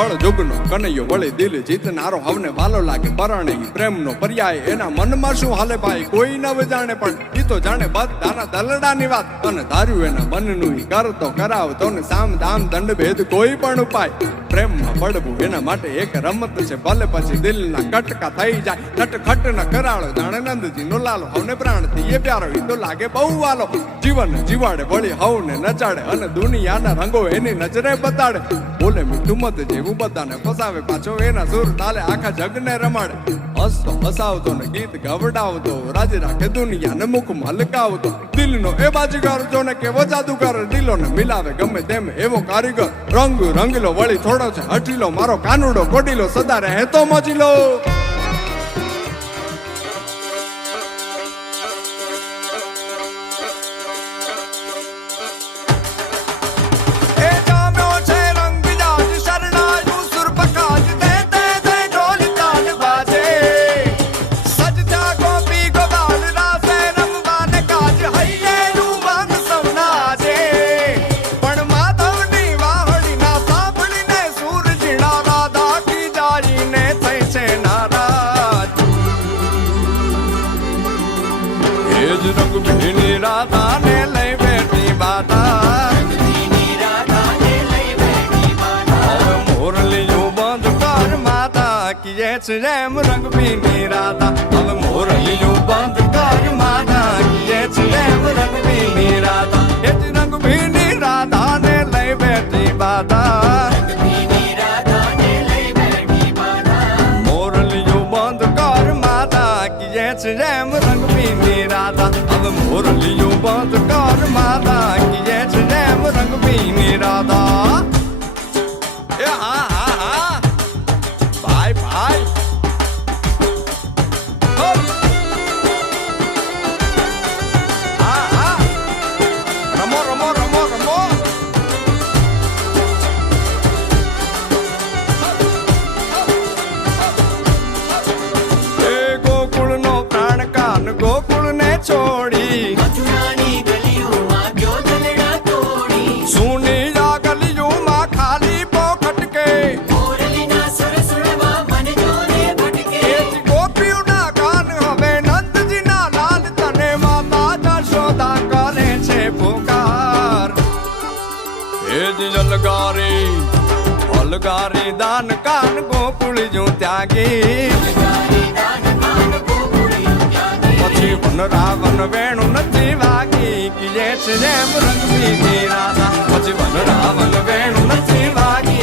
કળ જુગનો કનૈયો વળી દિલ જીતનારો હવને વાલો લાગે પરણે પ્રેમનો પર્યાય એના મનમાં શું હાલે ભાઈ કોઈ ન જાણે પણ ઈ તો જાણે બધાના દલડાની વાત અને ધાર્યું એના મનનું ઈ કરતો કરાવતો ને સામ દામ દંડ ભેદ કોઈ પણ ઉપાય પ્રેમમાં પડવું એના માટે એક રમત છે ભલે પછી દિલના કટકા થઈ જાય ખટખટ ન કરાળો જાણે નંદજી નો લાલો હવને પ્રાણથી એ પ્યારો ઈ તો લાગે બહુ વાલો જીવન જીવાડે વળી હવને નચાડે અને દુનિયાના રંગો એની નજરે બતાડે બોલે મીઠું મત જેવું બધાને ફસાવે પાછો એના સુર તાલે આખા જગને રમાડે હસતો હસાવતો ને ગીત ગવડાવતો રાજી રાખે દુનિયાને મુખમાં લગાવતો દિલનો એ બાજીગર જોને કેવો જાદુગર દિલોને મિલાવે ગમે તેમ એવો કારીગર રંગ રંગીલો વળી થોડો છે હઠીલો મારો કાનુડો કોડીલો સદા રહે તો મોજીલો રંગભીની રાધા ને લઈ બેઠી બાધા હવે મોરલીયું બંધ કર માતા કીએ છે એમ રંગભીની રાધા હવે મોરલીયું બંધ કર માતા કીએ છે એમ રંગભીની રાધા એ જ રંગભીની રાધા ને લઈ બેઠી બાધા મોરલીયું બંધ કર માતા કીએ છે એમ રંગભીની રાધા હવે મોરલીયું બંધ કર માતા કીએ છે એમ રંગભીની રાધા એ હા હા હા ભાઈ ભાઈ હા હા રમો રમો રમો રમો એ ગોકુળનો પ્રાણ કાન ગોકુળ ને છોડી મથુરાની ગલીઓમાં ગયો દલડા તોડી સુની આ ગલીઓમાં ખાલી પોખટ કે મોરલીના સુર સુરવા મન જોને ભટકે એ જ ગોપીઓના કાન હવે નંદજીના લાલ તને માતા જશોદા કરે છે પુકાર એ જ અલગારી દાન કાન ગોકુળ જો ત્યાગી પછી વન રાવણ વેણું નથી વાગી કીએ છે જેમ રંગભીની રાધા પછી વન રાવણ વેણું નથી વાગી